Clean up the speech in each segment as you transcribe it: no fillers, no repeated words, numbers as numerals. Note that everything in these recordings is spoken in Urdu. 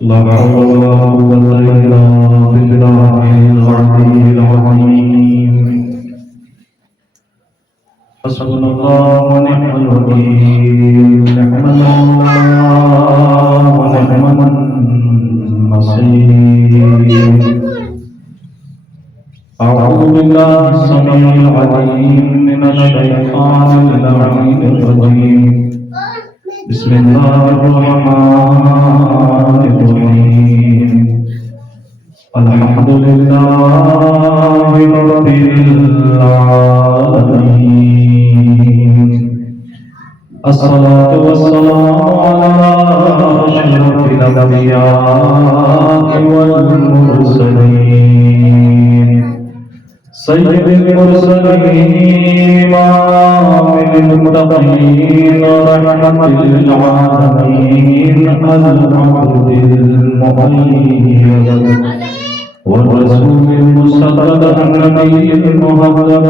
لا حول ولا قوة إلا بالله العلي العظيم. حسبنا الله ونعم الوكيل، نعم الله ونعم النصير. أعوذ بالله السميع العليم من الشيطان اللعين الرجيم. بسم الله الرحمن الرحيم. الحمد لله رب العالمين. الصلاة والسلام على أشرف الأنبياء والمرسلين، سيد المرسلين إمام المتقين رحمة للعالمين، المعبود المؤيد والرسول المصدق النبي المهدد،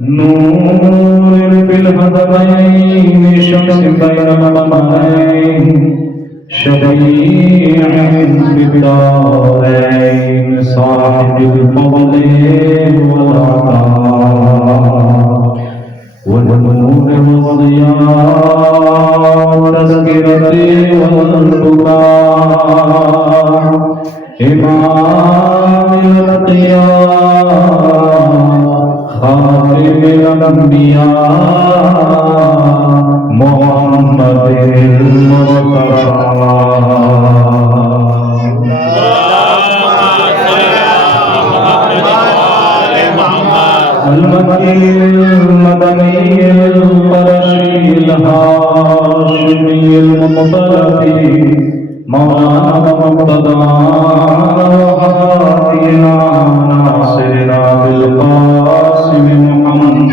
نور في الهدمين، شمس بين القمرين، شفيع في الدارين، صاحب الفضل والعطاء والنور والضياء والتذكرة والبكاء، إمام الأتقياء خاتم الأنبياء محمد المصطفى. المكي المدني القرشي الهاشمي المطلبي، مولانا مقتدى وهادينا ناصرنا بالقاسم محمد.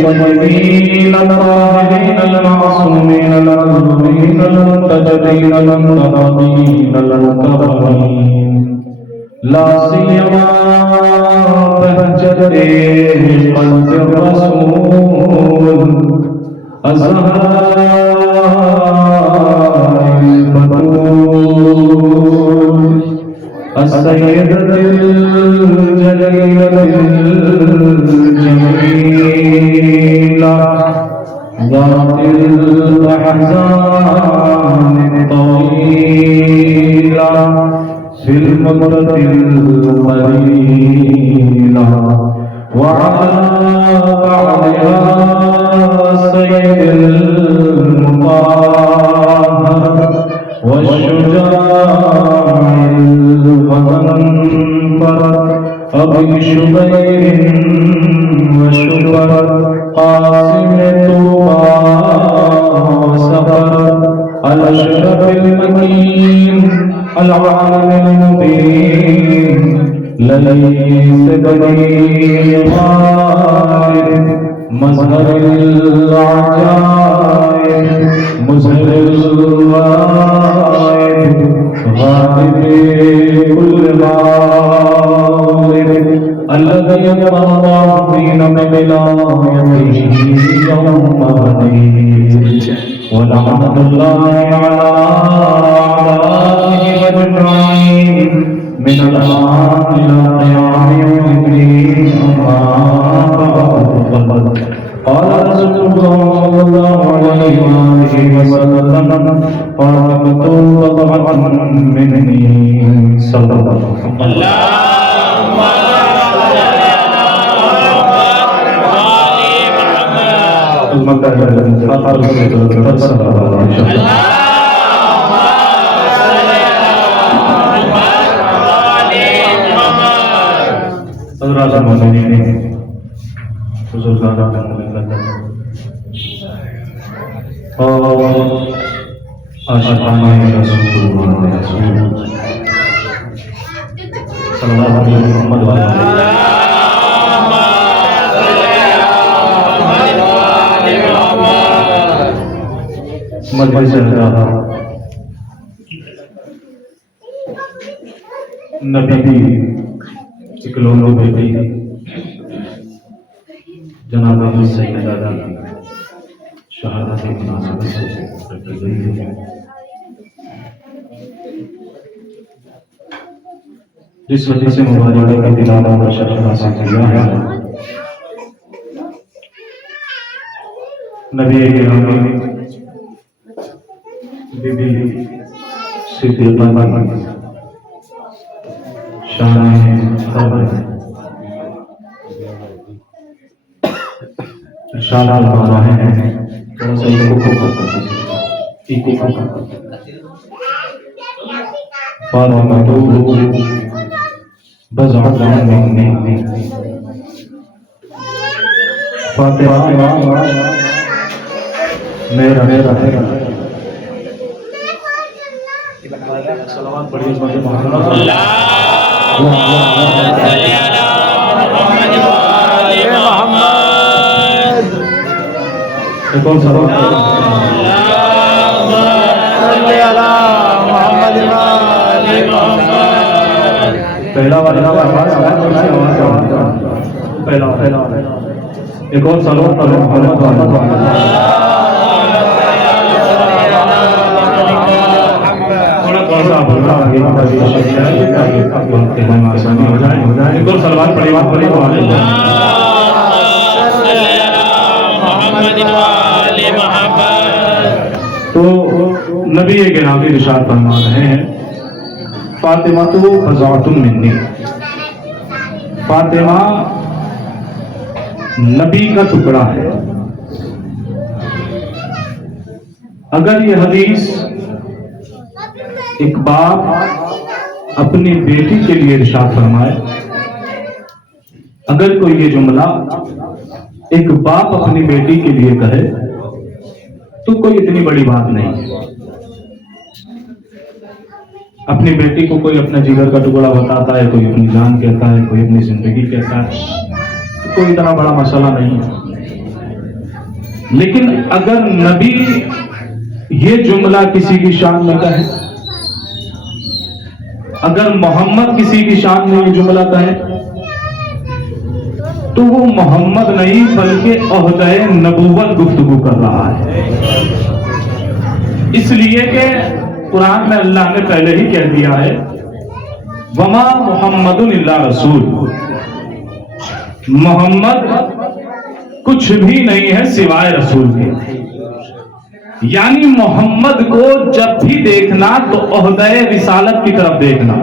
الطيبين الطاهرين المعصومين المظلومين المنتجبين المنتقمين المكرمين، لا سيما بهجة قلب الرسول الزهراء البتول، السيدة الجليلة الجميلة، ذات الأحزان الطويلة، في المدة القليلة، وعلى بعضها سيد المطهر والشجاع الغنفر، أبي شبير وشبر، قاسم طوبى وسفر، الأشرف المكين، العالم المبين، ليس بديع غالب، مظهر العجائب، مظهر الغائب، غالب كل غالب، الذي يقرأ الله دين بولايته يوم بدير، ولعنة الله على أعدائه أجمعين من الآن إلى قيام يوم الدين. قال رسول الله صلى الله عليه وآله وسلم: فاطمة بضعة مني. صلى الله عليه وسلم. نبی اکلوتی بیٹی جناب سیدہ شہادت کی مناسبت سے رکھی گئی ہے۔ جس وجہ سے مبارکہ کا دلالہ اور شرف حاصل کیا ہے، نبی گرامی بی بی صدیقہ شان خبر ارشاد فرما رہے ہیں، تھوڑا سا فاطمہ بضعۃ منی، فاطمہ میرا صلوات پڑھیے محمد ایک اور صلوات پہلا ایک اور صلوات تو نبی گرامی ارشاد فرما رہے ہیں، فاطمہ تو بضعۃ منی، فاطمہ نبی کا ٹکڑا ہے۔ اگر یہ حدیث ایک باپ اپنی بیٹی کے لیے ارشاد فرمائے، اگر کوئی یہ جملہ ایک باپ اپنی بیٹی کے لیے کہے تو کوئی اتنی بڑی بات نہیں ہے۔ اپنی بیٹی کو کوئی اپنا جگر کا ٹکڑا بتاتا ہے، کوئی اپنی جان کہتا ہے، کوئی اپنی زندگی کہتا ہے، تو کوئی اتنا بڑا مسئلہ نہیں ہے۔ لیکن اگر نبی یہ جملہ کسی کی شان میں کہے، اگر محمد کسی کی شان میں یہ جملہ کہے، تو وہ محمد نہیں بلکہ عہدہ نبوت گفتگو کر رہا ہے۔ اس لیے کہ قرآن میں اللہ نے پہلے ہی کہہ دیا ہے، وما محمد الا رسول، محمد کچھ بھی نہیں ہے سوائے رسول کے۔ یعنی محمد کو جب بھی دیکھنا تو عہدہ رسالت کی طرف دیکھنا،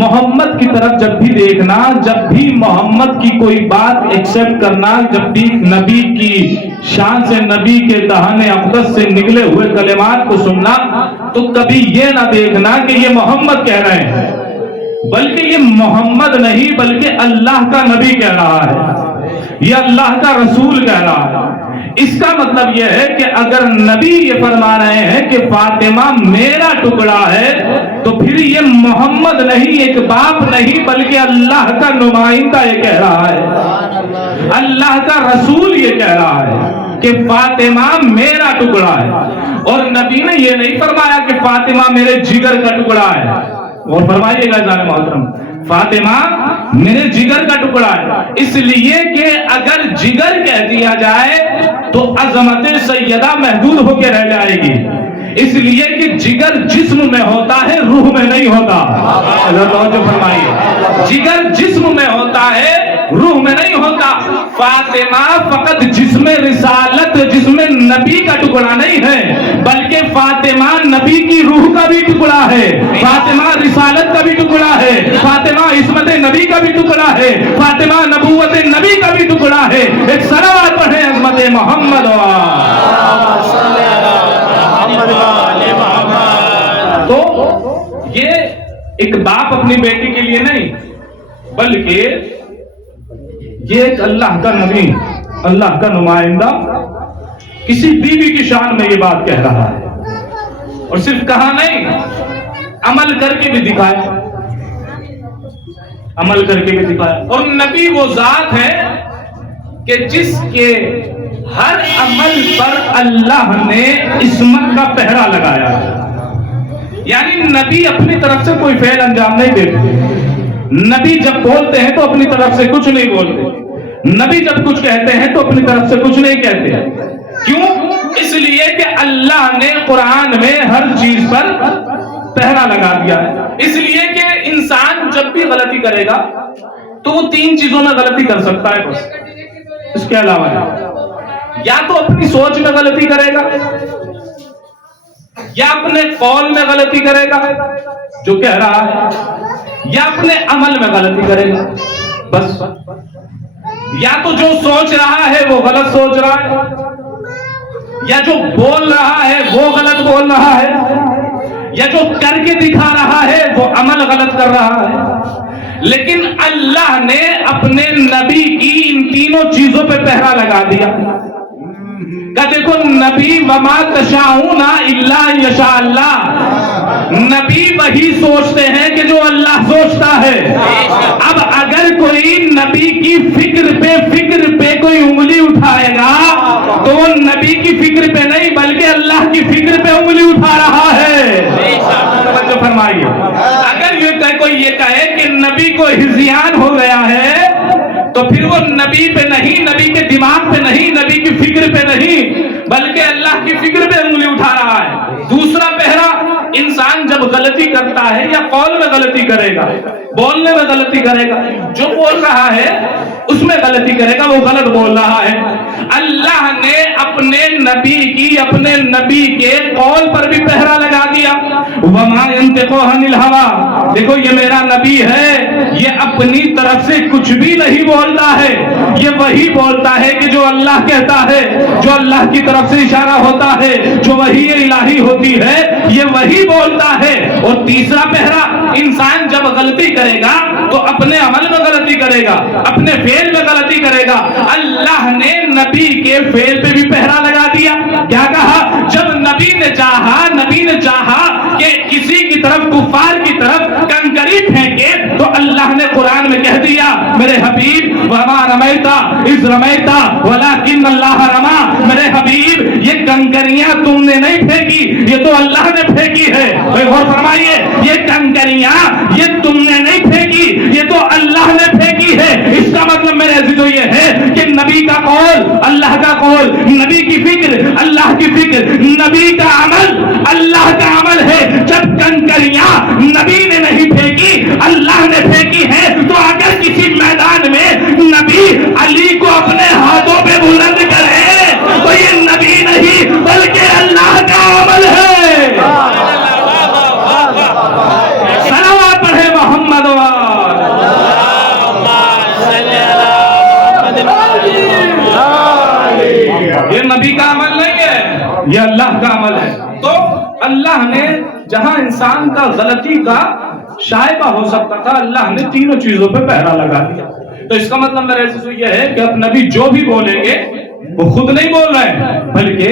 محمد کی طرف جب بھی دیکھنا، جب بھی محمد کی کوئی بات ایکسپٹ کرنا، جب بھی نبی کی شان سے، نبی کے دہان اقدس سے نکلے ہوئے کلمات کو سننا، تو کبھی یہ نہ دیکھنا کہ یہ محمد کہہ رہے ہیں، بلکہ یہ محمد نہیں بلکہ اللہ کا نبی کہہ رہا ہے، یہ اللہ کا رسول کہہ رہا ہے۔ اس کا مطلب یہ ہے کہ اگر نبی یہ فرما رہے ہیں کہ فاطمہ میرا ٹکڑا ہے، تو پھر یہ محمد نہیں، ایک باپ نہیں بلکہ اللہ کا نمائندہ یہ کہہ رہا ہے، اللہ کا رسول یہ کہہ رہا ہے کہ فاطمہ میرا ٹکڑا ہے۔ اور نبی نے یہ نہیں فرمایا کہ فاطمہ میرے جگر کا ٹکڑا ہے، اور فرمائیے گا جان محترم، فاطمہ میرے جگر کا ٹکڑا ہے، اس لیے کہ اگر جگر کہہ دیا جائے تو عظمت سیدہ محدود ہو کے رہ جائے گی، اس لیے کہ جگر جسم میں ہوتا ہے، روح میں نہیں ہوتا۔ توجہ فرمائیے، جگر جسم میں ہوتا ہے، روح میں نہیں ہوتا. فاطمہ فقط جسم رسالت، جسم نبی کا ٹکڑا نہیں ہے، بلکہ فاطمہ نبی کی روح کا بھی ٹکڑا ہے، فاطمہ رسالت کا بھی ٹکڑا ہے، فاطمہ عصمت نبی کا بھی ٹکڑا ہے، فاطمہ نبوت نبی کا بھی ٹکڑا ہے. ایک صلوات پڑھیں عظمت محمد. تو یہ ایک باپ اپنی بیٹی کے لیے نہیں، بلکہ یہ ایک اللہ کا نبی، اللہ کا نمائندہ کسی بیوی کی شان میں یہ بات کہہ رہا ہے. اور صرف کہا نہیں، عمل کر کے بھی دکھایا، عمل کر کے بھی دکھایا. اور نبی وہ ذات ہے کہ جس کے ہر عمل پر اللہ نے عصمت کا پہرا لگایا ہے. یعنی نبی اپنی طرف سے کوئی فعل انجام نہیں دیتے. نبی جب بولتے ہیں تو اپنی طرف سے کچھ نہیں بولتے. نبی جب کچھ کہتے ہیں تو اپنی طرف سے کچھ نہیں کہتے. کیوں؟ اس لیے کہ اللہ نے قرآن میں ہر چیز پر پہرا لگا دیا ہے. اس لیے کہ انسان جب بھی غلطی کرے گا تو وہ تین چیزوں میں غلطی کر سکتا ہے بس، اس کے علاوہ یا تو اپنی سوچ میں غلطی کرے گا، یا اپنے قول میں غلطی کرے گا جو کہہ رہا ہے، یا اپنے عمل میں غلطی کرے گا بس. یا تو جو سوچ رہا ہے وہ غلط سوچ رہا ہے، یا جو بول رہا ہے وہ غلط بول رہا ہے، یا جو کر کے دکھا رہا ہے وہ عمل غلط کر رہا ہے. لیکن اللہ نے اپنے نبی کی ان تینوں چیزوں پہ پہرا لگا دیا کہ دیکھو نبی وما تشاؤون الا یشاء اللہ، نبی وہی سوچتے ہیں کہ جو اللہ سوچتا ہے. اب اگر کوئی نبی کی فکر پہ کوئی انگلی اٹھائے گا تو وہ نبی کی فکر پہ نہیں بلکہ اللہ کی فکر پہ انگلی اٹھا رہا ہے. توجہ فرمائیے. اگر کوئی یہ کہے کہ نبی کو ہذیان ہو گیا ہے تو پھر وہ نبی پہ نہیں، نبی کے دماغ پہ نہیں، نبی کی فکر پہ نہیں بلکہ اللہ کی فکر پہ انگلی اٹھا رہا ہے. دوسرا پہرا، انسان جب غلطی کرتا ہے یا قول میں غلطی کرے گا، بولنے میں غلطی کرے گا، جو بول رہا ہے اس میں غلطی کرے گا وہ غلط بول رہا ہے. اللہ نے اپنے نبی کے قول پر بھی پہرا لگا دیا. وما ينطق عن الهوى، دیکھو یہ میرا نبی ہے، یہ اپنی طرف سے کچھ بھی نہیں بولتا ہے، یہ وہی بولتا ہے کہ جو اللہ کہتا ہے، جو اللہ کی طرف سے اشارہ ہوتا ہے، جو وحی الہی ہوتی ہے یہ وہی بولتا ہے. اور تیسرا پہرا، انسان جب غلطی کرے گا تو اپنے عمل میں غلطی کرے گا، اپنے فعل میں غلطی کرے گا. اللہ نے نبی کے فعل پہ بھی پہرا لگا دیا. کیا کہا؟ جب نبی نے چاہا کہ کسی کی طرف، کفار کی طرف کنکری پھینکے تو اللہ نے قرآن میں کہہ دیا میرے حبیب وما رمیتا اذ رمیتا ولکن اللہ رما. میرے حبیب یہ کنکریاں تم نے نہیں پھینکی، یہ تو اللہ نے پھینکی ہے. غور فرمائیے، یہ کنکریاں یہ تم نے نہیں پھینکی، یہ تو اللہ نے پھینکی ہے. اس کا مطلب میرے عزیزو یہ ہے کہ نبی کا قول اللہ کا قول، نبی کی فکر اللہ کی فکر، نبی کا عمل اللہ کا عمل ہے. جب کنکریاں نبی نے نہیں پھینکی اللہ نے پھینکی ہے تو اگر کسی میدان میں نبی علی کو اپنے ہاتھوں پہ بلند کرے تو یہ نبی نہیں بلکہ اللہ کا عمل ہے. صلوات پڑھے محمد. یہ نبی کا عمل نہیں ہے، یہ اللہ کا عمل ہے. تو اللہ نے جہاں انسان کا غلطی کا شائبہ ہو سکتا تھا اللہ نے تینوں چیزوں پہ پہرا لگا دیا. تو اس کا مطلب میرے سے یہ ہے کہ اب نبی جو بھی بولیں گے وہ خود نہیں بول رہے ہیں بلکہ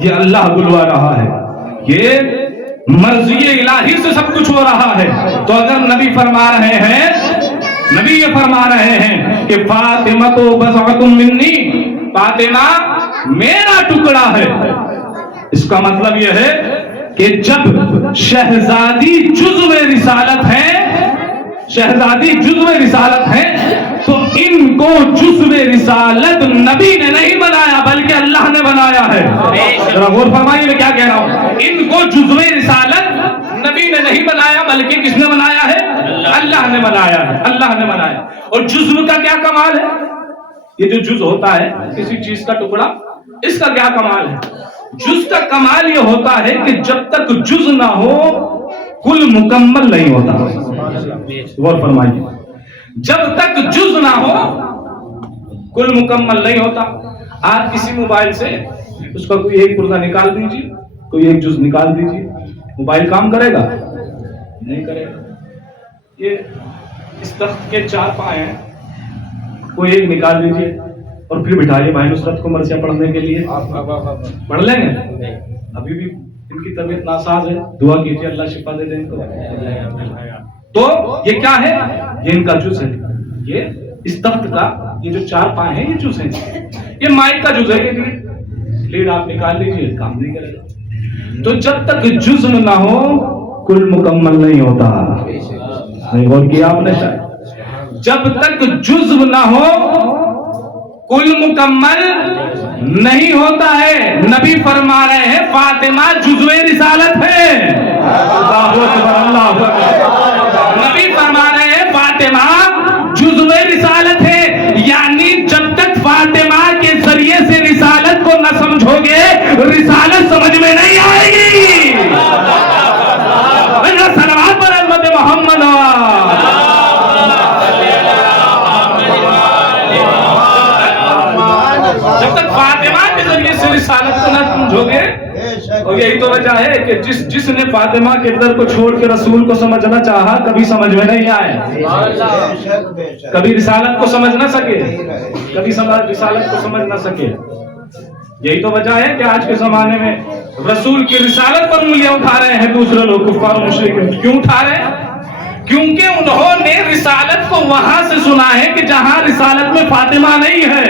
یہ اللہ بلوا رہا ہے، یہ مرضی الہی سے سب کچھ ہو رہا ہے. تو اگر نبی فرما رہے ہیں، نبی یہ فرما رہے ہیں کہ فاطمہ تو بضعۃ منی، فاطمہ میرا ٹکڑا ہے، اس کا مطلب یہ ہے کہ جب شہزادی جزو رسالت ہے، شہزادی جزو رسالت ہے تو ان کو جزو رسالت نبی نے نہیں بنایا بلکہ اللہ نے بنایا ہے. ذرا غور فرمائیے میں کیا کہہ رہا ہوں. ان کو جزو رسالت نبی نے نہیں بنایا بلکہ کس نے بنایا ہے؟ اللہ نے بنایا ہے، اللہ نے بنایا. اور جزو کا کیا کمال ہے؟ یہ جو جز ہوتا ہے کسی چیز کا ٹکڑا، اس کا کیا کمال ہے؟ جز کا کمال یہ ہوتا ہے کہ جب تک جز نہ ہو کل مکمل نہیں ہوتا. غور فرمائیے، جب تک جز نہ ہو کل مکمل نہیں ہوتا. آپ کسی موبائل سے اس کا کوئی ایک پرزہ نکال دیجیے، کوئی ایک جز نکال دیجیے، موبائل کام کرے گا؟ نہیں کرے گا. یہ اس تخت کے 4 پائے ہیں، کوئی ایک نکال دیجیے اور پھر بٹھائیے بھائی نصرت کو مرثیہ پڑھنے کے لیے. پڑھ لیں گے؟ ابھی بھی ان کی طبیعت ناساز ہے، دعا کیجیے اللہ شفا دے دیں ان کو. تو یہ کیا ہے؟ یہ ان کا جز ہے. یہ اس تخت کا یہ جو 4 پائے ہیں یہ جز ہیں. یہ مائک کا جز ہے. یہ لیڈ آپ نکال لیجیے، کام نہیں کرے گا. تو جب تک جزم نہ ہو کل مکمل نہیں ہوتا. نہیں غور کیا آپ نے؟ شاید جب تک جزم نہ ہو کل مکمل نہیں ہوتا ہے. نبی فرما رہے ہیں فاطمہ جزو رسالت ہے. نبی فرما رہے ہیں فاطمہ جزو رسالت ہے. یعنی جب تک فاطمہ کے ذریعے سے رسالت کو نہ سمجھو گے رسالت سمجھ میں نہیں آئے گی. صلوات پر امت محمد. جب تک فاطمہ کے ذریعے سے رسالت کو نہ سمجھو گے. اور یہی تو وجہ ہے کہ جس نے فاطمہ کے در کو چھوڑ کے رسول کو سمجھنا چاہا کبھی سمجھ میں نہیں آئے، کبھی رسالت کو سمجھ نہ سکے، کبھی رسالت کو سمجھ نہ سکے. یہی تو وجہ ہے کہ آج کے زمانے میں رسول کی رسالت پر انگلیاں اٹھا رہے ہیں دوسرے لوگ، کفار و مشرک. کیوں اٹھا رہے ہیں؟ کیونکہ انہوں نے رسالت کو وہاں سے سنا ہے کہ جہاں رسالت میں فاطمہ نہیں ہے.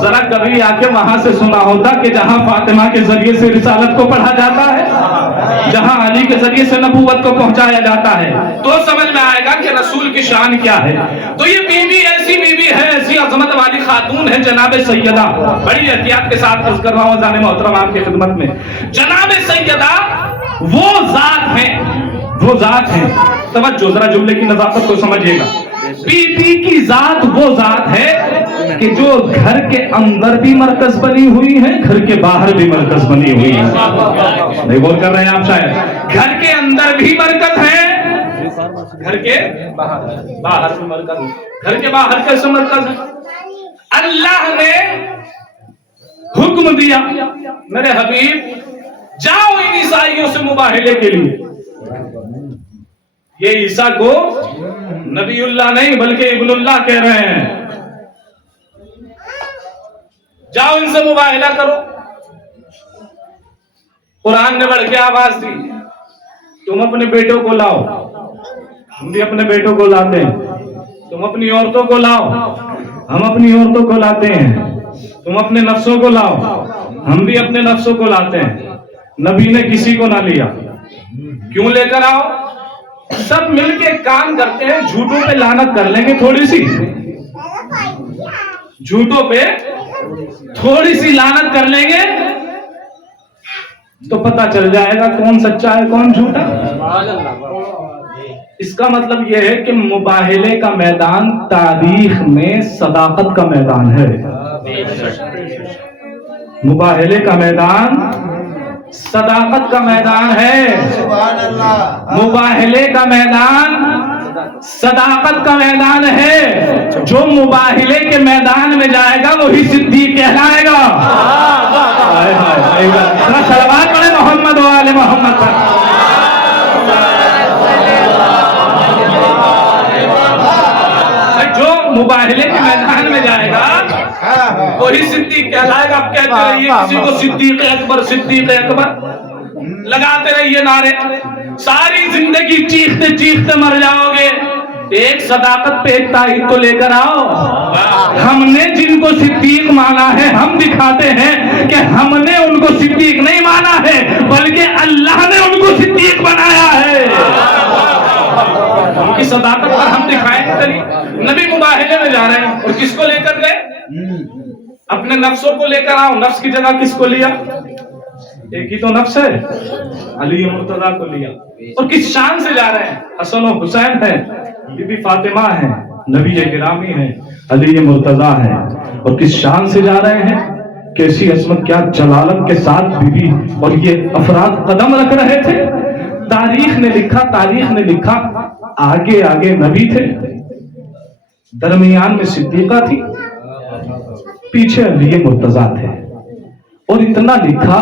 ذرا کبھی آ کے وہاں سے سنا ہوتا کہ جہاں فاطمہ کے ذریعے سے رسالت کو پڑھا جاتا ہے، جہاں علی کے ذریعے سے نبوت کو پہنچایا جاتا ہے، تو سمجھ میں آئے گا کہ رسول کی شان کیا ہے. تو یہ بیوی ایسی بیوی ہے، ایسی عظمت والی خاتون ہے جناب سیدہ. بڑی احتیاط کے ساتھ عرض کر رہا ہوں اذان محترم آپ کی خدمت میں. جناب سیدہ وہ ذات ہیں، وہ ذات ہیں. توجہ ذرا جملے کی نزاکت کو سمجھیے گا. بی بی کی ذات وہ ذات ہے کہ جو گھر کے اندر بھی مرکز بنی ہوئی ہے، گھر کے باہر بھی مرکز بنی ہوئی ہے. نہیں غور کر رہے ہیں آپ؟ شاید گھر کے اندر بھی مرکز ہے، گھر کے باہر بھی مرکز ہے. گھر کے باہر کیسے مرکز ہے؟ اللہ نے حکم دیا میرے حبیب جاؤ ان عیسائیوں سے مباہلے کے لیے. یہ عیسیٰ کو نبی اللہ نہیں بلکہ ابن اللہ کہہ رہے ہیں. جاؤ ان سے مباہلہ کرو. قرآن نے بڑھ کے آواز دی تم اپنے بیٹوں کو لاؤ. ہم بھی اپنے بیٹوں کو لاتے ہیں. تم اپنی عورتوں کو لاؤ، ہم اپنی عورتوں کو لاتے ہیں. تم اپنے نفسوں کو لاؤ، ہم بھی اپنے نفسوں کو لاتے ہیں. نبی نے کسی کو نہ لیا. کیوں لے کر آؤ؟ سب مل کے کام کرتے ہیں. جھوٹوں پہ لعنت کر لیں گے تھوڑی سی، جھوٹوں پہ تھوڑی سی لعنت کر لیں گے تو پتہ چل جائے گا کون سچا ہے کون جھوٹا. اس کا مطلب یہ ہے کہ مباہلے کا میدان تاریخ میں صداقت کا میدان ہے. مباہلے کا میدان صداقت کا میدان ہے. مباہلے کا میدان صداقت کا میدان ہے. جو مباہلے کے میدان میں جائے گا وہی صدیق کہلائے گا. صلوات پڑھیں محمد و آل محمد پر. جو مباہلے کے میدان میں جائے گا وہی صدیق کہلائے گا. اب کہتے رہیے کسی کو صدیق اکبر صدیق اکبر لگاتے رہیے نعرے، ساری زندگی چیختے چیختے مر جاؤ گے. ایک صداقت پہ ایک تائید تو لے کر آؤ. ہم نے جن کو صدیق مانا ہے ہم دکھاتے ہیں کہ ہم نے ان کو صدیق نہیں مانا ہے بلکہ اللہ نے ان کو صدیق بنایا ہے. ان کی صداقت پر ہم دکھائیں. چلیے نبی مباہلے میں جا رہے ہیں اور کس کو لے کر گئے؟ اپنے نفسوں کو لے کر آؤ. نفس کی جگہ کس کو لیا؟ ایک ہی تو نفس ہے، علی مرتضیٰ کو لیا. اور کس شان سے جا رہے ہیں؟ حسن و حسین ہے، بی بی فاطمہ ہے، نبی گرامی ہیں، علی مرتضیٰ ہیں، اور کس شان سے جا رہے ہیں، کیسی عظمت، کیا جلالت کے ساتھ بیوی اور یہ افراد قدم رکھ رہے تھے۔ تاریخ نے لکھا آگے آگے نبی تھے، درمیان میں صدیقہ تھی، پیچھے علی مرتضیٰ تھے، اور اتنا لکھا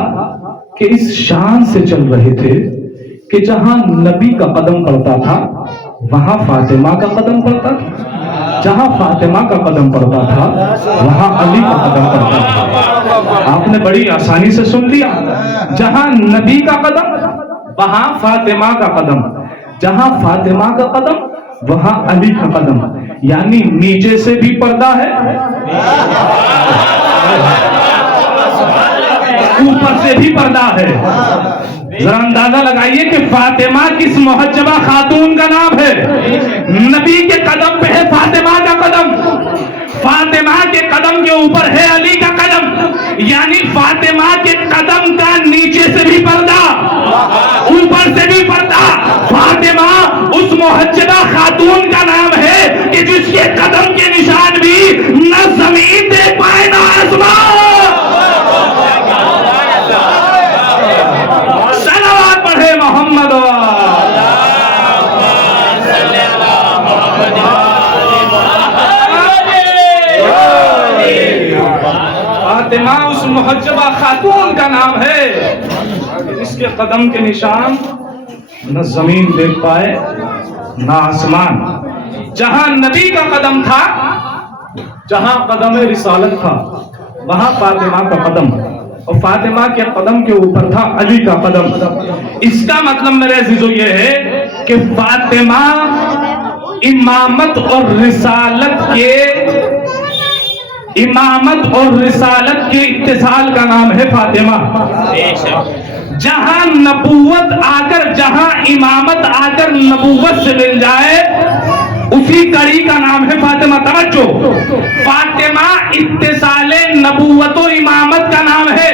کہ اس شان سے چل رہے تھے کہ جہاں نبی کا قدم پڑتا تھا وہاں فاطمہ کا قدم پڑتا تھا، جہاں فاطمہ کا قدم پڑتا تھا وہاں علی کا قدم پڑتا تھا۔ آپ نے بڑی آسانی سے سن لیا، جہاں نبی کا قدم وہاں فاطمہ کا قدم، جہاں فاطمہ کا قدم وہاں علی کا قدم، یعنی نیچے سے بھی پردہ ہے، اوپر سے بھی پردہ ہے۔ ذرا اندازہ لگائیے کہ فاطمہ کس محجبہ خاتون کا نام ہے؟ نبی کے قدم پہ ہے فاطمہ کا قدم، فاطمہ کے قدم کے اوپر ہے علی کا قدم، یعنی فاطمہ کے قدم کا نیچے سے بھی پردہ، اوپر سے بھی پردہ۔ فاطمہ اس محجبہ خاتون کا نام ہے کہ جس کے قدم کے نشان بھی نہ زمین دیکھ پائے نہ آسمان۔ صلوات پڑھے محمد۔ فاطمہ اس محجبہ خاتون کا نام ہے اس کے قدم کے نشان نہ زمین دیکھ پائے نہ آسمان۔ جہاں نبی کا قدم تھا، جہاں قدم رسالت تھا وہاں فاطمہ کا قدم، اور فاطمہ کے قدم کے اوپر تھا علی کا قدم۔ اس کا مطلب میرے عزیزو یہ ہے کہ فاطمہ امامت اور رسالت کے اتصال کا نام ہے فاطمہ۔ جہاں نبوت آ کر، جہاں امامت آ کر نبوت سے مل جائے اسی کڑی کا نام ہے فاطمہ۔ توجہ، فاطمہ اتصال نبوت و امامت کا نام ہے۔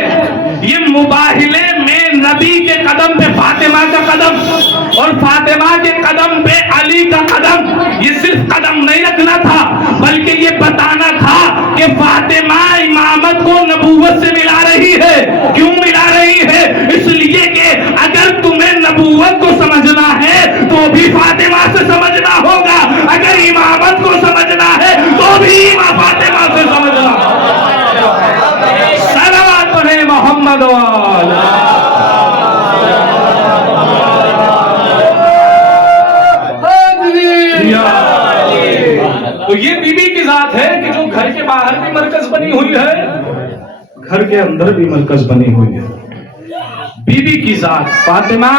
یہ مباہلے میں نبی کے قدم پہ فاطمہ کا قدم اور فاطمہ کے قدم پہ علی کا قدم، یہ صرف قدم نہیں رکھنا تھا بلکہ یہ بتانا تھا کہ فاطمہ امامت کو نبوت سے ملا رہی ہے۔ کیوں ملا رہی ہے؟ اس لیے کہ اگر تمہیں نبوت کو سمجھنا ہے تو بھی فاطمہ سے سمجھنا ہوگا، اگر امامت کو سمجھنا ہے تو بھی فاطمہ سے سمجھنا۔ صلوات پڑھیں محمد والا۔ تو یہ بی بی کی ذات ہے کہ جو گھر کے باہر بھی مرکز بنی ہوئی ہے، گھر کے اندر بھی مرکز بنی ہوئی ہے۔ بی بی کی ذات فاطمہ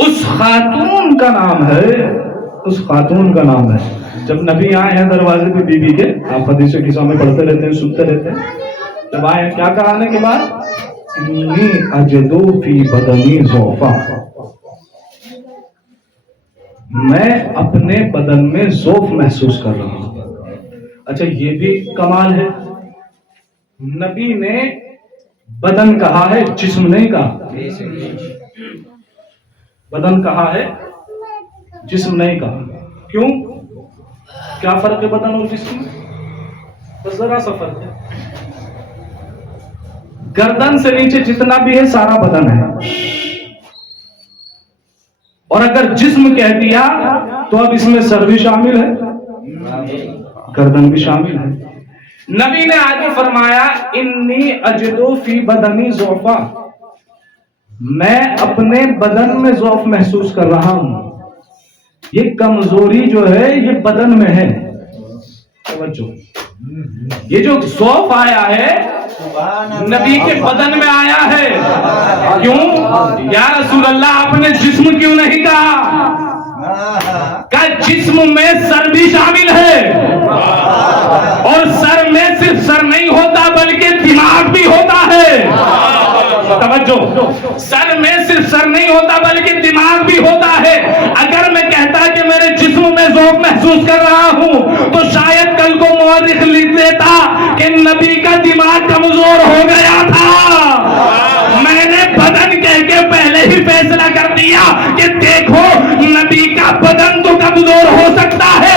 اس خاتون کا نام ہے، اس خاتون کا نام ہے۔ جب نبی آئے ہیں دروازے پہ بی بی کے، آپ حدیث قصہ میں پڑھتے رہتے ہیں، سنتے رہتے ہیں، جب آئے ہیں کیا کہا آنے کے بعد؟ انی اجدو فی بدنی ضعفا، میں اپنے بدن میں ضعف محسوس کر رہا ہوں۔ اچھا یہ بھی کمال ہے، نبی نے بدن کہا ہے، جسم نہیں کہا۔ بدن کہا ہے، جسم نہیں کہا۔ کیوں؟ کیا فرق ہے بدن اور جسم میں؟ بس ذرا سا فرق ہے، گردن سے نیچے جتنا بھی ہے سارا بدن ہے، اور اگر جسم کہہ دیا تو اب اس میں سر بھی شامل ہے، گردن بھی شامل ہے۔ نبی نے آگے فرمایا انی اجدو فی بدنی ضعفا، میں اپنے بدن میں ضعف محسوس کر رہا ہوں۔ یہ کمزوری جو ہے یہ بدن میں ہے۔ توجہ، یہ جو ضعف آیا ہے نبی کے بدن میں آیا ہے۔ کیوں؟ یا رسول اللہ آپ نے جسم کیوں نہیں کہا؟ کہ جسم میں سر بھی شامل ہے، اور سر میں صرف سر نہیں ہوتا بلکہ دماغ بھی ہوتا ہے۔ توجہ، سر میں صرف سر نہیں ہوتا بلکہ دماغ بھی ہوتا ہے۔ اگر میں کہتا کہ میرے جسم میں ذوق محسوس کر رہا ہوں تو شاید کل کو مورخ لکھ دیتا کہ نبی کا دماغ کمزور ہو گیا تھا۔ میں نے بدن کہہ کے پہلے ہی فیصلہ کر دیا کہ دیکھو نبی کا بدن تو کمزور ہو سکتا ہے،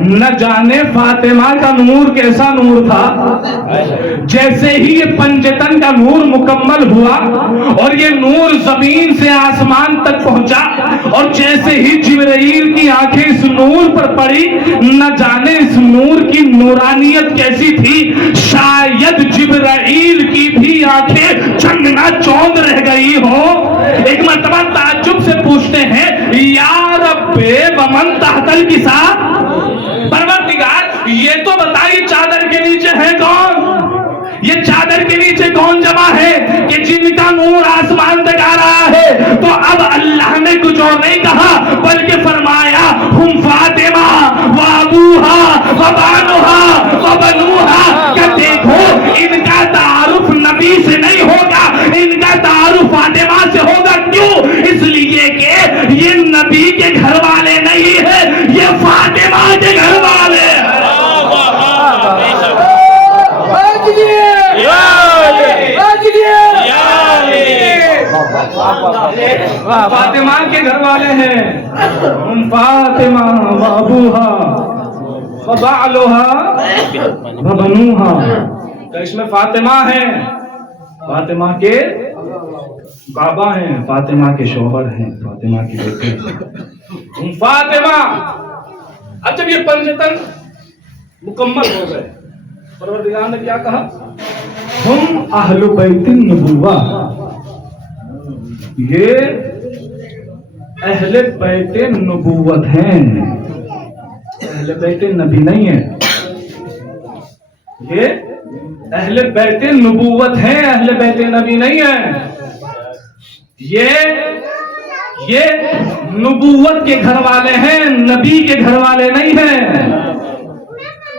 نہ جانے فاطمہ کا نور کیسا نور تھا. جیسے ہی یہ پنجتن کا نور مکمل ہوا اور یہ نور زمین سے آسمان تک پہنچا, اور جیسے ہی جبرائیل کی آنکھیں اس نور پر پڑی, نہ جانے اس نور کی نورانیت کیسی تھی, شاید جبرائیل کی بھی آنکھیں چندنا چوند رہ گئی ہو. ایک مرتبہ تعجب سے پوچھتے ہیں, یا رب ومن تحت الکساء, پروردگار یہ تو بتائیے چادر کے نیچے ہے کون؟ یہ چادر کے نیچے کون جمع ہے کہ جن کا نور آسمان تک آ رہا ہے؟ تو اب اللہ نے کچھ اور نہیں کہا بلکہ فرمایا ہم فاطمہ و ابوہا و بانوہا و بنوہا, کہ دیکھو ان کا تعارف نبی سے نہیں ہوگا, ان کا تعارف فاطمہ سے ہوگا. کیوں؟ اس لیے کہ یہ نبی کے گھر والے نہیں ہے, یہ فاطمہ کے گھر والے ہیں. فاطمہ کے گھر والے ہیں. ہم فاطمہ و ابوہا و بعلوہا و بنوہا, تو اس میں فاطمہ ہے, فاطمہ کے بابا ہیں, فاطمہ کے شوہر ہیں, فاطمہ کے بیٹے ہیں. ہم فاطمہ. اب جب یہ پنجتن مکمل ہو گئے, پروردگار نے کیا کہا؟ ہم اہل بیت النبوہ, یہ اہل بیت نبوت ہیں, اہل بیت نبی نہیں ہے. یہ اہل بیت نبوت ہیں, اہل بیت نبی نہیں ہے. یہ نبوت کے گھر والے ہیں, نبی کے گھر والے نہیں ہیں.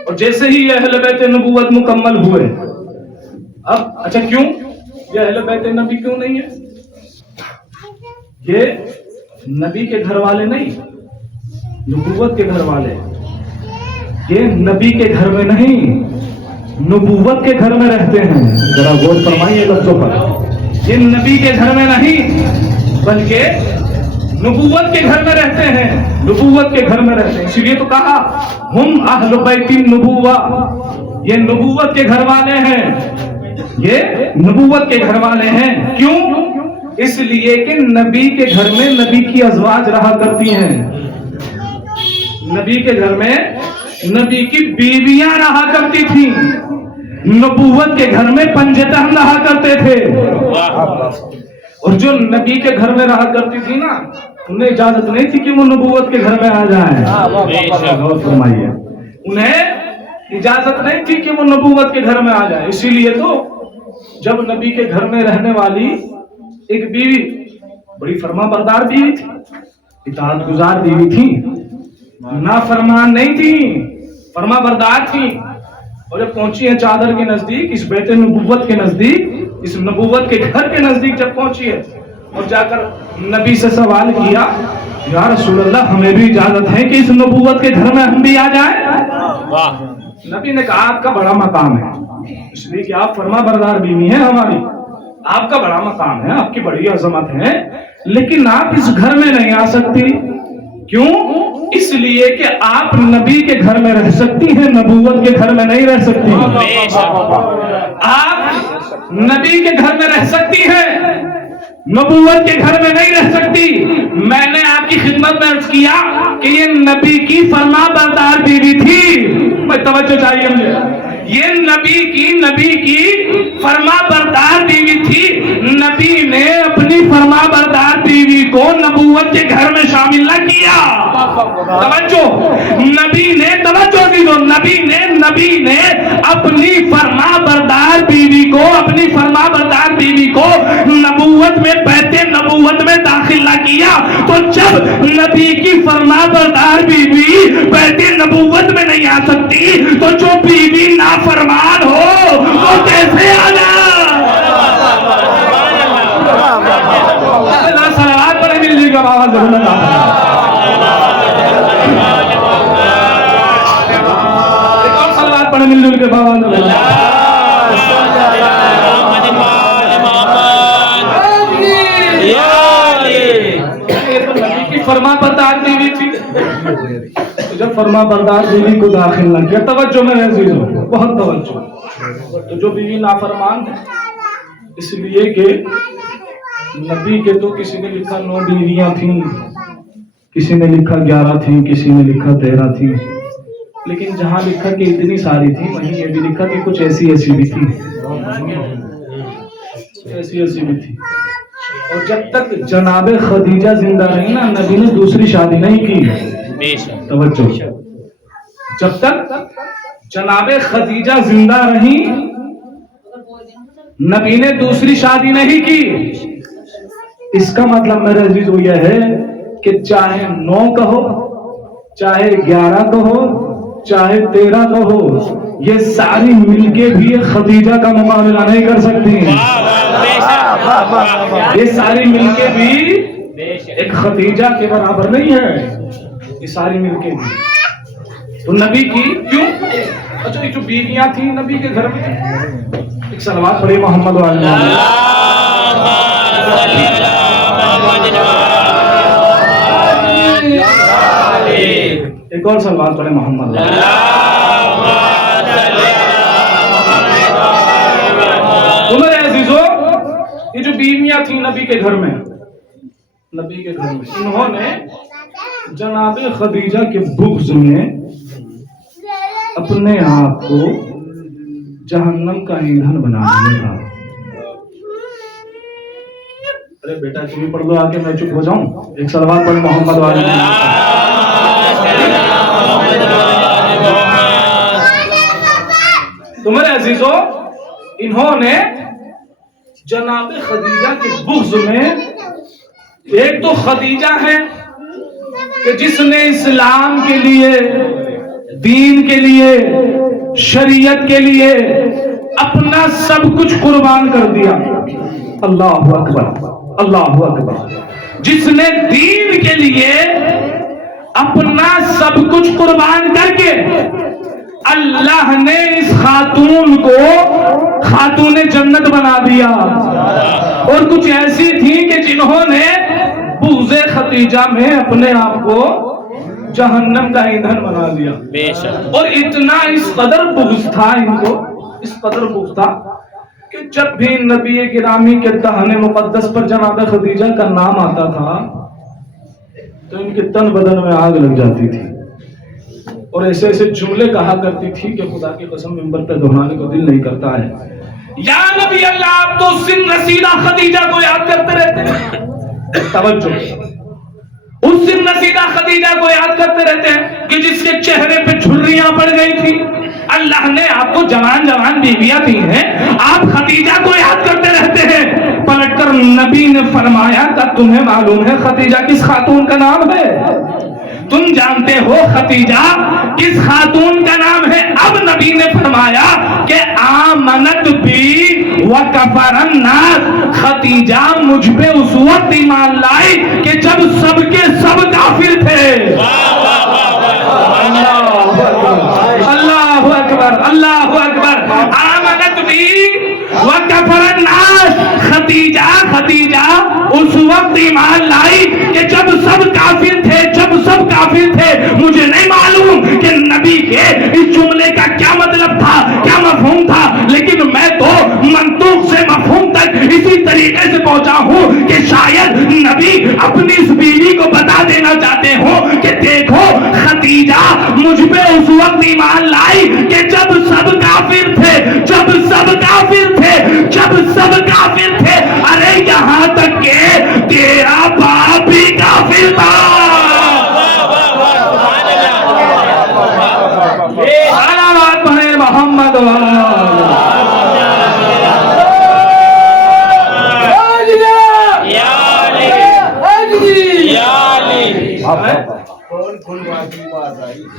اور جیسے ہی یہ اہل بیت نبوت مکمل ہوئے, اب اچھا کیوں یہ اہل بیت نبی کیوں نہیں ہے؟ یہ نبی کے گھر والے نہیں, نبوت کے گھر والے. یہ نبی کے گھر میں نہیں, نبوت کے گھر میں رہتے ہیں. ذرا غور فرمائیے لفظوں پر. یہ نبی کے گھر میں نہیں بلکہ نبوت کے گھر میں رہتے ہیں, نبوت کے گھر میں رہتے ہیں. اسی لیے تو کہا ہم اہل بیت النبوہ, یہ نبوت کے گھر والے ہیں, یہ نبوت کے گھر والے ہیں. کیوں؟ اس لیے کہ نبی کے گھر میں نبی کی ازواج رہا کرتی ہیں, نبی کے گھر میں نبی کی بیویاں رہا کرتی تھیں, نبوت کے گھر میں پنجتن رہا کرتے تھے. اور جو نبی کے گھر میں رہا کرتی تھی نا, انہیں اجازت نہیں تھی کہ وہ نبوت کے گھر میں آ جائیں. غور فرمائیے, انہیں اجازت نہیں تھی کہ وہ نبوت کے گھر میں آ جائیں. اسی لیے تو جب نبی کے گھر میں رہنے والی ایک بیوی, بڑی فرما بردار بیوی تھی, اطاعت گزار بیوی تھی, نافرمان نہیں تھی, فرما بردار تھی. اور جب پہنچی ہیں چادر کے نزدیک, اس بیت نبوت کے نزدیک, اس نبوت کے گھر کے نزدیک جب پہنچی ہے, اور جا کر نبی سے سوال کیا, یا رسول اللہ ہمیں بھی اجازت ہے کہ اس نبوت کے گھر میں ہم بھی آ جائیں؟ نبی نے کہا آپ کا بڑا مقام ہے, اس لیے کہ آپ فرما بردار بیوی ہیں ہماری, آپ کا بڑا مقام ہے, آپ کی بڑی عظمت ہے, لیکن آپ اس گھر میں نہیں آ سکتی. کیوں؟ اس لیے کہ آپ نبی کے گھر میں رہ سکتی ہیں, نبوت کے گھر میں نہیں رہ سکتی. آپ نبی کے گھر میں رہ سکتی ہیں, نبوت کے گھر میں نہیں رہ سکتی. میں نے آپ کی خدمت میں عرض کیا کہ یہ نبی کی فرما بردار بیوی تھی. میں توجہ چاہیے مجھے, یہ نبی کی فرما بردار بیوی تھی. نبی نے اپنی فرما بردار بیوی کو نبوت کے گھر میں شامل نہ کیا. توجہ, نبی نے اپنی فرما بردار بیوی کو نبوت میں بیت نبوت میں داخل نہ کیا. تو جب نبی کی فرما بردار بیوی بیت نبوت میں نہیں آ سکتی, تو جو بیوی نافرمان ہو وہ کیسے آ جائے؟ صلوات پڑھیں مل جی کا آواز ضرور لگا. ایک اور صلوات پڑھیں مل جل کے آواز ضرور لگا. فرما بردار بیوی تھی. جب فرما بردار بیوی کو داخل نہ کیا. توجہ میرے عزیزوں، بہت توجہ. تو جو بیوی نافرمان ہے اس لیے کہ نبی کے تو کسی نے لکھا 9 بیویاں تھیں، کسی نے لکھا 11 تھیں، کسی نے لکھا 13 تھیں، لیکن جہاں لکھا کہ اتنی ساری تھی وہیں یہ بھی لکھا کہ کچھ ایسی بھی تھی، ایسی بھی تھی. اور جب تک جناب خدیجہ زندہ رہی نا، نبی نے دوسری شادی نہیں کی. توجہ، جب تک جناب خدیجہ زندہ رہی نبی نے دوسری شادی نہیں کی. اس کا مطلب میرے عزیزو یہ ہے کہ چاہے 9 کہو، چاہے 11 کہو، چاہے 13 کہو، یہ ساری مل کے بھی ایک خدیجہ کا مقابلہ نہیں کر سکتی. یہ ساری مل کے بھی ایک خدیجہ کے برابر نہیں ہے. یہ ساری مل کے بھی تو نبی کی کیوں؟ اچھا یہ جو بیویاں تھیں نبی کے گھر میں، ایک صلوات پڑھی محمد والے. ایک اور صلوات پڑھے محمد. تمہارے عزیزو، یہ جو بیویاں تھیں نبی کے گھر میں، انہوں نے جناب خدیجہ کے بغض میں اپنے آپ کو جہنم کا ایندھن بنا دیا تھا. ارے بیٹا تم بھی پڑھ دو آ کے، میں چپ ہو جاؤں. ایک صلوات پڑھ محمد والے. تمہارے عزیزو، انہوں نے جناب خدیجہ کے بغض میں، ایک تو خدیجہ ہے کہ جس نے اسلام کے لیے، دین کے لیے، شریعت کے لیے اپنا سب کچھ قربان کر دیا. اللہ اکبر، اللہ اکبر. جس نے دین کے لیے اپنا سب کچھ قربان کر کے، اللہ نے اس خاتون کو خاتون جنت بنا دیا. اور کچھ ایسی تھی کہ جنہوں نے بغض خدیجہ میں اپنے آپ کو جہنم کا ایندھن بنا دیا. اور اتنا اس قدر بغض تھا ان کو، اس قدر بغض تھا کہ جب بھی نبی گرامی کے دہن مقدس پر جناب خدیجہ کا نام آتا تھا تو ان کے تن بدن میں آگ لگ جاتی تھی، اور ایسے ایسے جملے کہا کرتی تھی کہ خدا کی قسم ممبر پہ دہرانے کو دل نہیں کرتا ہے. یا نبی اللہ، آپ تو سن رسیدہ خدیجہ کو یاد کرتے رہتے ہیں. توجہ، اس سن رسیدہ خدیجہ کو یاد کرتے رہتے ہیں کہ جس کے چہرے پہ جھریاں پڑ گئی تھی. اللہ نے آپ کو جوان جوان بیویاں دی ہیں، آپ خدیجہ کو یاد کرتے رہتے ہیں. پلٹ کر نبی نے فرمایا کہ تمہیں معلوم ہے خدیجہ کس خاتون کا نام ہے؟ تم جانتے ہو خدیجہ کس خاتون کا نام ہے؟ اب نبی نے فرمایا کہ آمنت بی وکفر الناس، خدیجہ مجھ پہ اس وقت ایمان لائی کہ جب سب کے سب کافر تھے. اللہ اکبر، اللہ اکبر. آمنت بی وکفر الناس، خدیجہ اس وقت ایمان لائی کہ جب سب کافر تھے، جب سب کافر تھے. مجھے نہیں معلوم کہ نبی کے اس جملے کا کیا مطلب تھا، کیا مفہوم تھا، لیکن میں تو منطوق سے مفہوم تک اسی طریقے سے پہنچا ہوں کہ شاید نبی اپنی اس بیوی کو بتا دینا چاہتے ہو کہ دیکھو خدیجہ مجھ پہ اس وقت ایمان لائی کہ جب سب کافر تھے، جب سب کافر تھے، جب سب کافر تھے. ارے یہاں تک کہ تیرا باپ بھی کافر تھا. سلامات پڑھے محمد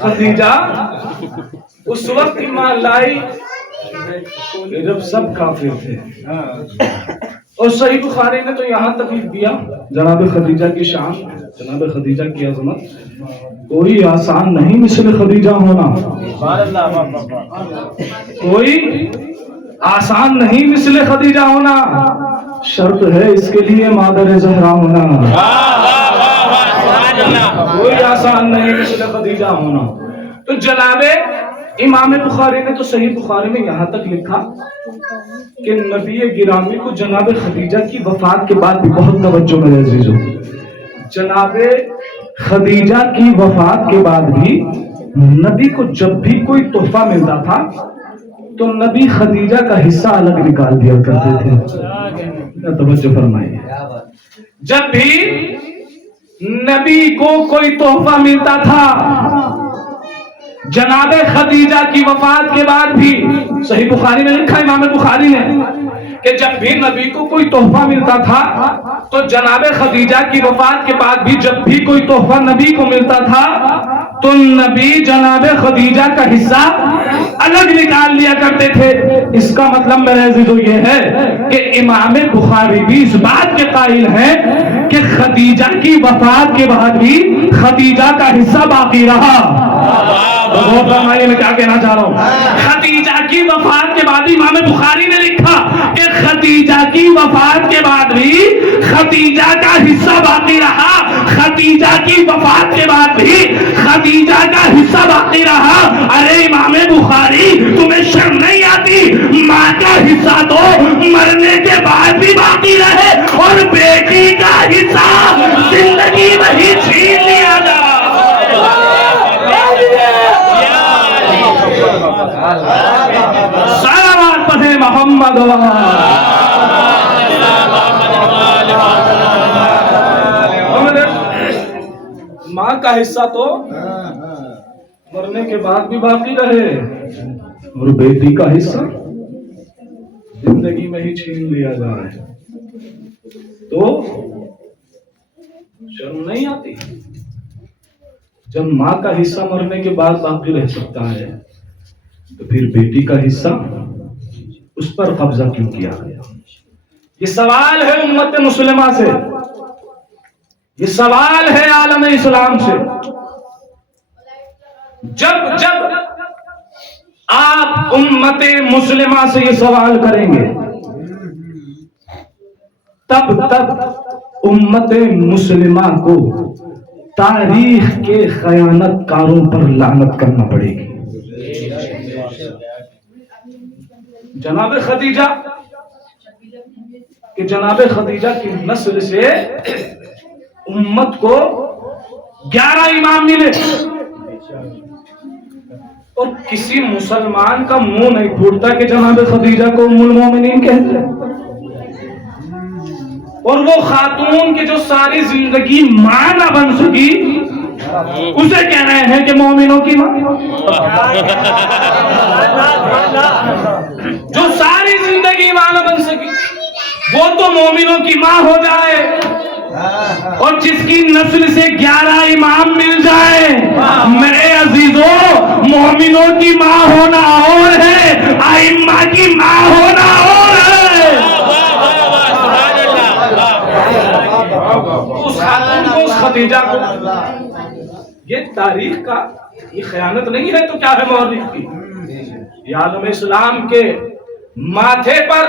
خدیجہ اس وقت ایمان لائی جب سب کافر تھے. اور صحیح بخاری نے تو یہاں تک لکھ دیا جناب خدیجہ کی شان، جناب خدیجہ کی عظمت. کوئی آسان نہیں مثل خدیجہ ہونا، کوئی آسان نہیں مثل خدیجہ ہونا. شرط ہے اس کے لیے مادر زہرا ہونا. کوئی آسان نہیں مثل خدیجہ ہونا. تو جناب امام بخاری نے تو صحیح بخاری میں یہاں تک لکھا کہ نبی گرامی کو جناب خدیجہ کی وفات کے بعد بھی بہت توجہ میرے عزیزوں، جناب خدیجہ کی وفات کے بعد بھی نبی کو جب بھی کوئی تحفہ ملتا تھا تو نبی خدیجہ کا حصہ الگ نکال دیا کرتے تھے۔ توجہ فرمائیے، جب بھی نبی کو کوئی تحفہ ملتا تھا جناب خدیجہ کی وفات کے بعد بھی، صحیح بخاری میں لکھا امام بخاری نے کہ جب بھی نبی کو کوئی تحفہ ملتا تھا تو جناب خدیجہ کی وفات کے بعد بھی جب بھی کوئی تحفہ نبی کو ملتا تھا تو نبی جناب خدیجہ کا حصہ الگ نکال لیا کرتے تھے۔ اس کا مطلب میرے عزیزو یہ ہے کہ امام بخاری بھی اس بات کے قائل ہیں کہ خدیجہ کی وفات کے بعد بھی خدیجہ کا حصہ باقی رہا۔ میں کیا کہنا چاہ رہا ہوں، خدیجہ کی وفات کے بعد امام بخاری نے لکھا کہ خدیجہ کی وفات کے بعد بھی خدیجہ کا حصہ باقی رہا، خدیجہ کی وفات کے بعد بھی خدیجہ کا حصہ باقی رہا۔ ارے امام بخاری تمہیں شرم نہیں آتی؟ ماں کا حصہ تو مرنے کے بعد بھی باقی رہے اور بیٹی کا حصہ زندگی میں ہی چھین لیا جائے۔ سلامات پڑھیں محمد ماں کا حصہ تو مرنے کے بعد بھی باقی رہے اور بیٹی کا حصہ زندگی میں ہی چھین لیا جائے تو شرم نہیں آتی؟ جب ماں کا حصہ مرنے کے بعد باقی رہ سکتا ہے تو پھر بیٹی کا حصہ اس پر قبضہ کیوں کیا گیا؟ یہ سوال ہے امت مسلمہ سے، یہ سوال ہے عالم اسلام سے۔ جب جب آپ امت مسلمہ سے یہ سوال کریں گے تب تب امت مسلمہ کو تاریخ کے خیانت کاروں پر لعنت کرنا پڑے گی۔ جناب خدیجہ کہ جناب خدیجہ کی نسل سے امت کو 11 امام ملے اور کسی مسلمان کا منہ نہیں پھوٹتا کہ جناب خدیجہ کو ام المومنین کہتے ہیں، اور وہ خاتون کی جو ساری زندگی ماں نہ بن سکی اسے کہہ رہے ہیں کہ مومنوں کی ماں، جو ساری زندگی ماں نہ بن سکی وہ تو مومنوں کی ماں ہو جائے، اور جس کی نسل سے 11 امام مل جائے، میرے عزیزوں مومنوں کی ماں ہونا اور ہے، ائمہ کی ماں ہونا اور ہے۔ اس خاتون کو، اس خدیجہ کو، یہ تاریخ کا یہ خیانت نہیں ہے تو کیا ہے مورخ کی؟ یہ عالم اسلام کے ماتھے پر،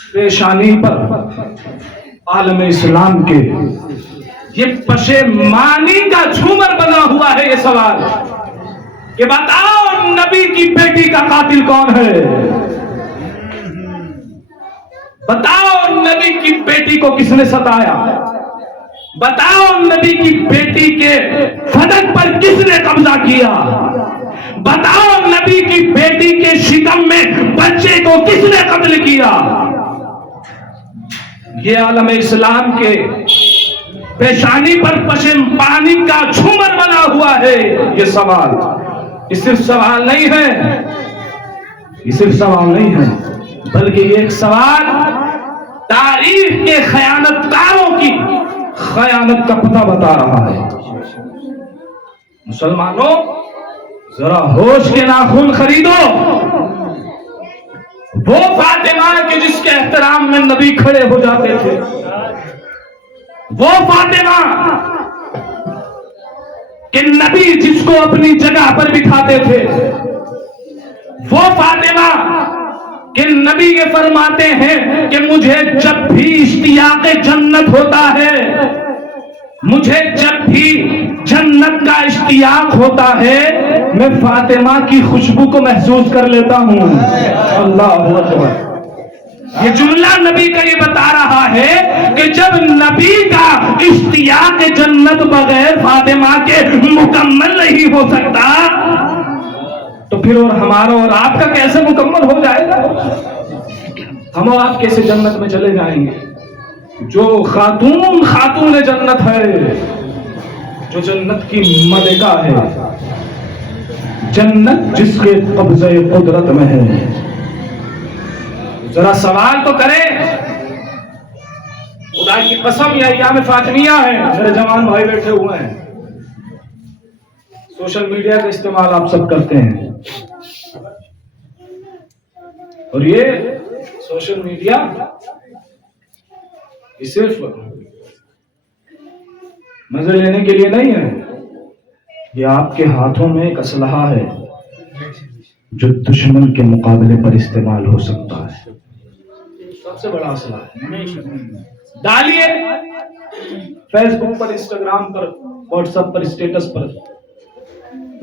پیشانی پر، عالم اسلام کے یہ پشیمانی کا جھومر بنا ہوا ہے یہ سوال کہ بتاؤ نبی کی بیٹی کا قاتل کون ہے؟ بتاؤ نبی کی بیٹی کو کس نے ستایا؟ بتاؤ نبی کی بیٹی کے فدق پر کس نے قبضہ کیا؟ بتاؤ نبی کی بیٹی کے شکم میں بچے کو کس نے قتل کیا؟ یہ عالم اسلام کے پیشانی پر پشیمانی کا جھومر بنا ہوا ہے یہ سوال۔ یہ صرف سوال نہیں ہے، یہ صرف سوال نہیں ہے بلکہ یہ ایک سوال تاریخ کے خیانت کاروں کی خیانت کا پتہ بتا رہا ہے۔ مسلمانوں ذرا ہوش کے ناخن خریدو۔ وہ فاطمہ کہ جس کے احترام میں نبی کھڑے ہو جاتے تھے، وہ فاطمہ کہ نبی جس کو اپنی جگہ پر بٹھاتے تھے، وہ فاطمہ کہ نبی یہ فرماتے ہیں کہ مجھے جب بھی اشتیاق جنت ہوتا ہے، مجھے جب بھی جنت کا اشتیاق ہوتا ہے میں فاطمہ کی خوشبو کو محسوس کر لیتا ہوں. اللہ اکبر. یہ جملہ نبی کا یہ بتا رہا ہے کہ جب نبی کا اشتیاق جنت بغیر فاطمہ کے مکمل نہیں ہو سکتا تو پھر اور ہمارا اور آپ کا کیسے مکمل ہو جائے گا؟ ہم اور آپ کیسے جنت میں چلے جائیں گے؟ جو خاتون جنت ہے، جو جنت کی ملکہ ہے، جنت جس کے قبضہ قدرت میں ہے. ذرا سوال تو کریں. خدا کی قسم یہ ایام فاطمیہ ہے. میرے جوان بھائی بیٹھے ہوئے ہیں، سوشل میڈیا کا استعمال آپ سب کرتے ہیں، اور یہ سوشل میڈیا یہ صرف مزے لینے کے لیے نہیں ہے. یہ آپ کے ہاتھوں میں ایک اسلحہ ہے جو دشمن کے مقابلے پر استعمال ہو سکتا ہے. سب سے بڑا اسلحہ ڈالیے فیس بک پر، انسٹاگرام پر، واٹس ایپ پر، اسٹیٹس پر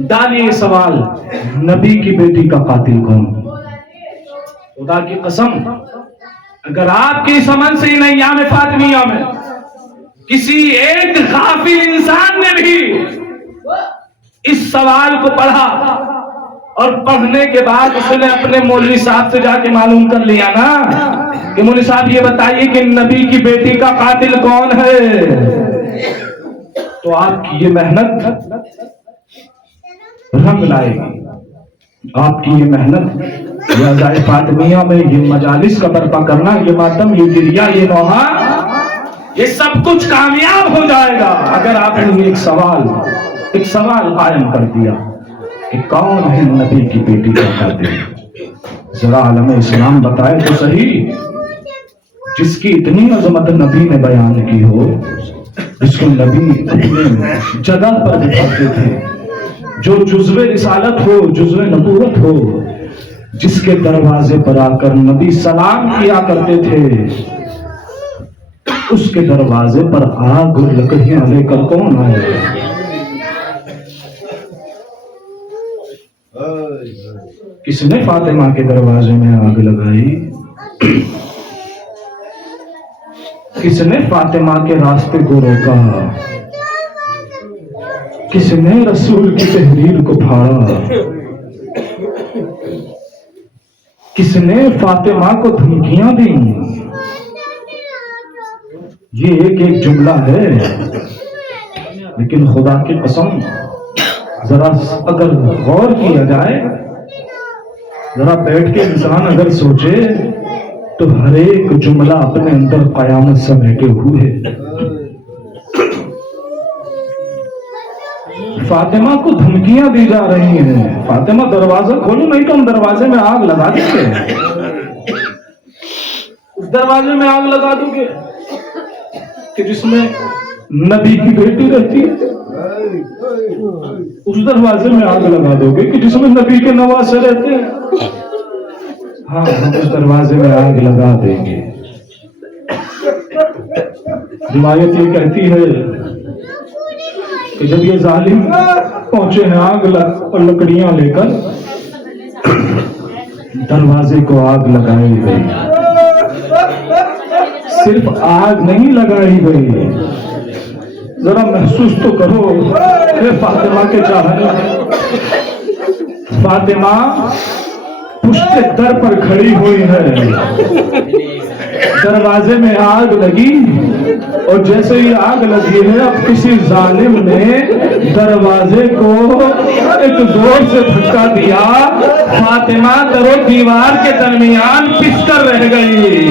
ڈالیے سوال، نبی کی بیٹی کا قاتل کون؟ خدا کی قسم اگر آپ کی سمجھ سے ان ایام فاطمیہ میں کسی ایک غافل انسان نے بھی اس سوال کو پڑھا اور پڑھنے کے بعد اس نے اپنے مولوی صاحب سے جا کے معلوم کر لیا نا کہ مولوی صاحب یہ بتائیے کہ نبی کی بیٹی کا قاتل کون ہے، تو آپ کی یہ محنت رنگ لائے گی. آپ کی یہ محنت، یہ عزائے فاطمیہ میں یہ مجالس کا برپا کرنا، یہ ماتم، یہ گریہ، یہ نوحہ، یہ سب کچھ کامیاب ہو جائے گا اگر آپ نے ایک سوال قائم کر دیا کہ کون ہے نبی کی بیٹی کا قاتل. ذرا عالم اسلام بتائے تو صحیح، جس کی اتنی عظمت نبی نے بیان کی ہو، جس کو نبی اپنے جگہ پر دکھاتے تھے، جو جزو رسالت ہو، جزو نبوت ہو، جس کے دروازے پر آ کر نبی سلام کیا کرتے تھے، اس کے دروازے پر آگ اور لکڑیاں لے کر کون آئے؟ کس نے فاطمہ کے دروازے میں آگ لگائی؟ کس نے فاطمہ کے راستے کو روکا؟ کس نے رسول کی تحریر کو پھاڑا؟ کس نے فاطمہ کو دھمکیاں دی؟ یہ ایک جملہ ہے، لیکن خدا کی قسم ذرا اگر غور کیا جائے، ذرا بیٹھ کے انسان اگر سوچے تو ہر ایک جملہ اپنے اندر قیامت سمیٹے ہوئے. فاطمہ کو دھمکیاں دی جا رہی ہیں، فاطمہ دروازہ کھولو نہیں تو ہم دروازے میں آگ لگا دیں گے. اس دروازے میں آگ لگا دو گے کہ جس میں نبی کی بیٹی رہتی ہے، اس دروازے میں آگ لگا دو گے کہ جس میں نبی کے نواسے رہتے ہیں. ہاں ہم اس دروازے میں آگ لگا دیں گے. روایت یہ کہتی ہے کہ جب یہ ظالم پہنچے ہیں آگ اور لکڑیاں لے کر، دروازے کو آگ لگائی گئی. صرف آگ نہیں لگائی گئی، ذرا محسوس تو کرو اے فاطمہ کے چاہنے، فاطمہ پشت در پر کھڑی ہوئی ہے، دروازے میں آگ لگی اور جیسے ہی آگ لگی ہے اب کسی ظالم نے دروازے کو ایک زور سے دھکا دیا، فاطمہ در و دیوار کے درمیان پس کر رہ گئی.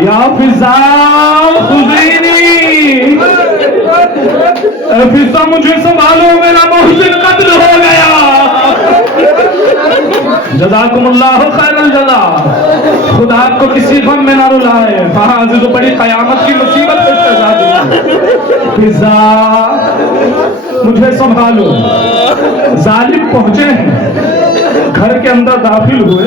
یا فضا خذینی، اے فضا مجھے سنبھالو، میرا محسن قتل ہو گیا. جزاکم اللہ خیر الجزا. خدا آپ کو کسی غم میں نہ رلائے. وہاں عزیز و بڑی قیامت کی مصیبت پہ سزا دی. فضا مجھے سنبھالو. ظالم پہنچے ہیں، گھر کے اندر داخل ہوئے،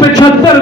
75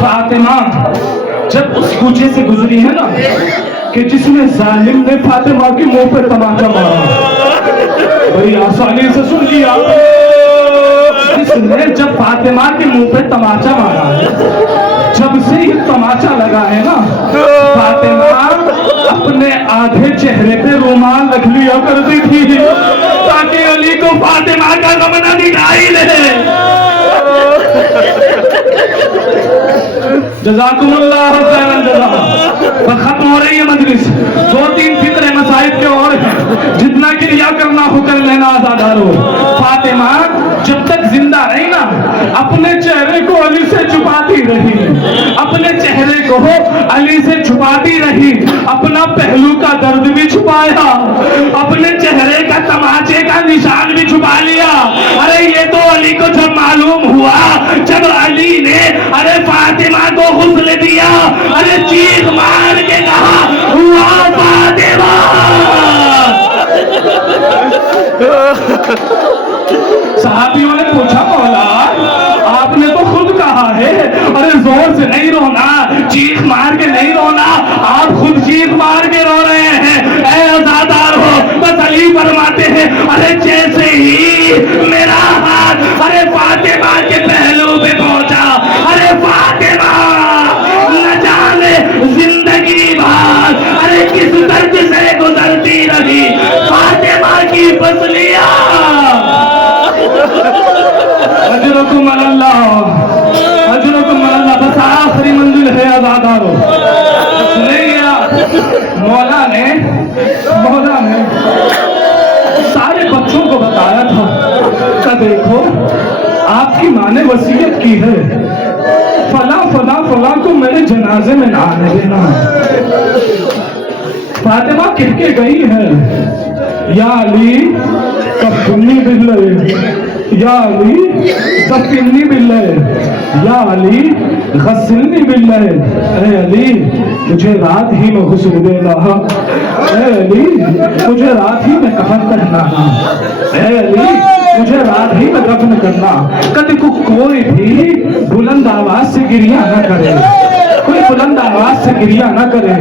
فاطمہ جب اس کوچے سے گزری ہے نا کہ جس میں ظالم نے فاطمہ کے منہ پہ تماچا مارا، بڑی آسانی سے سن لیا، جس نے جب فاطمہ کے منہ پہ تماچا مارا ہے، جب سے ہی تماچا لگا ہے نا، فاطمہ اپنے آدھے چہرے پہ رومال رکھ لیا کرتی تھی تاکہ علی کو فاطمہ کا غم نہ دکھائی دے۔ جزاکم اللہ خیر الجزا۔ ختم ہو رہی ہے مجلس، 2-3 فکرے مسائل کے اور ہیں، جتنا کریا کرنا ہو کر لینا آزادارو۔ فاطمہ جب تک زندہ رہی نا اپنے چہرے کو علی سے چھپاتی رہی، اپنے چہرے کو علی سے چھپاتی رہی، اپنا پہلو کا درد بھی چھپایا، اپنے چہرے کا تماچے کا نشان بھی چھپا لیا۔ ارے یہ تو علی کو جب معلوم ہوا، جب علی نے ارے فاطمہ کو غسل دیا، ارے چیخ مار کے کہا واہ فاطمہ۔ صحابیوں نے پوچھا مولا آپ نے تو خود کہا ہے ارے زور سے نہیں رونا، چیخ مار کے نہیں رونا، آپ خود چیخ مار کے رو رہے ہیں، اے عزادار ہو۔ بس علی فرماتے ہیں ارے جیسے ہی میرا ہاتھ ارے فاطمہ کے پہلو پہ پہنچا، ارے فاطمہ نہ جانے زندگی بھر ارے کس درد سے گزرتی رہی، فاطمہ کی پسلیاں اجرکم اللہ، اجرکم اللہ۔ بس آخری منزل ہے آزادارو، نہیں مولا نے سارے بچوں کو بتایا تھا کہ دیکھو آپ کی ماں نے وصیت کی ہے فلاں فلاں فلاں کو میرے جنازے میں نہ آنے دینا۔ فاطمہ کہہ کے گئی ہے یا علی کفنی باللہ، یا علی دفنی باللہ، یا علی غسلنی باللہ۔ اے علی مجھے رات ہی میں غسل دینا، اے علی مجھے رات ہی میں کفن پہنانا، اے علی مجھے رات ہی میں دفن کرنا۔ کبھی کوئی بھی بلند آواز سے گریہ نہ کرے، کوئی بلند آواز سے گریہ نہ کرے،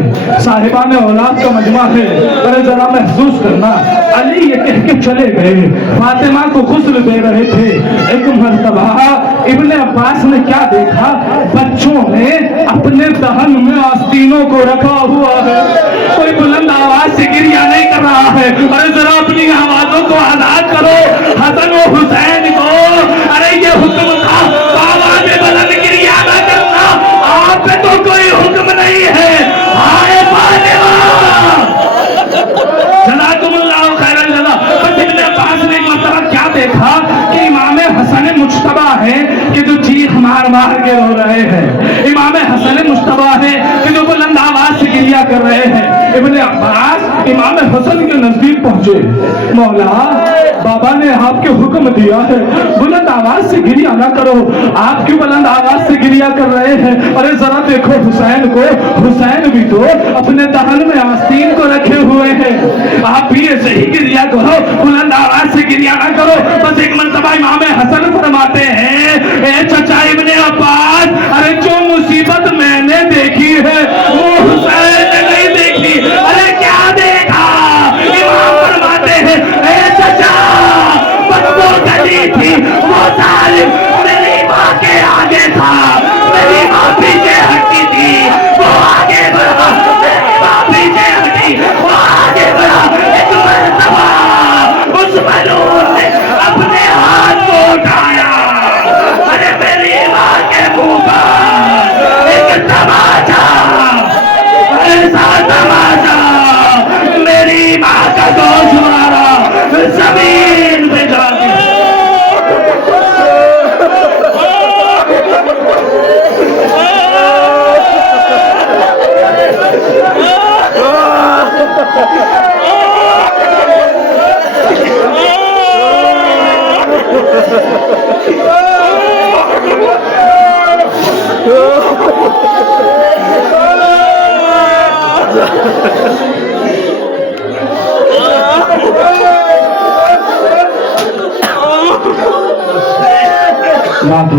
صاحبان اولاد کا مجمع ہے، ذرا ذرا محسوس کرنا۔ علی یہ کہہ کے چلے گئے، فاطمہ کو غسل دے رہے تھے۔ ایک مرتبہ ابن عباس نے کیا دیکھا، بچوں نے اپنے دہن میں آستینوں کو رکھا ہوا ہے، کوئی بلند آواز سے گریہ نہیں کر رہا ہے۔ ارے ذرا اپنی آوازوں کو آزاد کرو، حسن و حسین کو ارے یہ حکم تھا آواز بلند گریہ نہ کرنا، آپ پہ تو کوئی حکم نہیں ہے۔ ہائے فاطمہ جزاکم اللہ خیر الجزا۔ بس ابن عباس نے ایک مرتبہ کیا دیکھا کہ امام حسن مجتبی ہے کہ جو چیخ مار مار کے رو رہے ہیں، امام حسن مجتبی ہے کہ جو بلند آواز سے گریہ کر رہے ہیں۔ ابن عباس امام حسن کے نزدیک پہنچے، مولا بابا نے آپ کے حکم دیا ہے بلند آواز سے گریہ نہ کرو، آپ کیوں بلند آواز سے گریہ کر رہے ہیں؟ ارے ذرا دیکھو حسین کو، حسین بھی تو اپنے دہن میں آستین کو رکھے ہوئے ہیں، آپ بھی ایسے ہی گریہ کرو، بلند آواز سے گریہ نہ کرو۔ بس ایک مرتبہ امام حسن فرماتے ہیں اے چچا ابن عباس، ارے جو مصیبت میں نے دیکھی ہے وہ حسین نے نہیں دیکھی۔ ارے کیا دیکھا؟ امام فرماتے ہیں اے چچا بس وہ گلی تھی، وہ ظالم میری ماں کے آگے تھا، میری ماں پیچھے ہٹی تھی، وہ آگے بڑھا، میری ماں پیچھے ہٹی، وہ آگے بڑھا۔ ایک مرتبہ اس ملعون نے اپنے ہاتھ کو اٹھایا، ارے میری ماں کے منہ پر ایک تماچا، ایسا تماچا میری ماں کا گوشت مارا زمین پہ جا کے۔ لا تو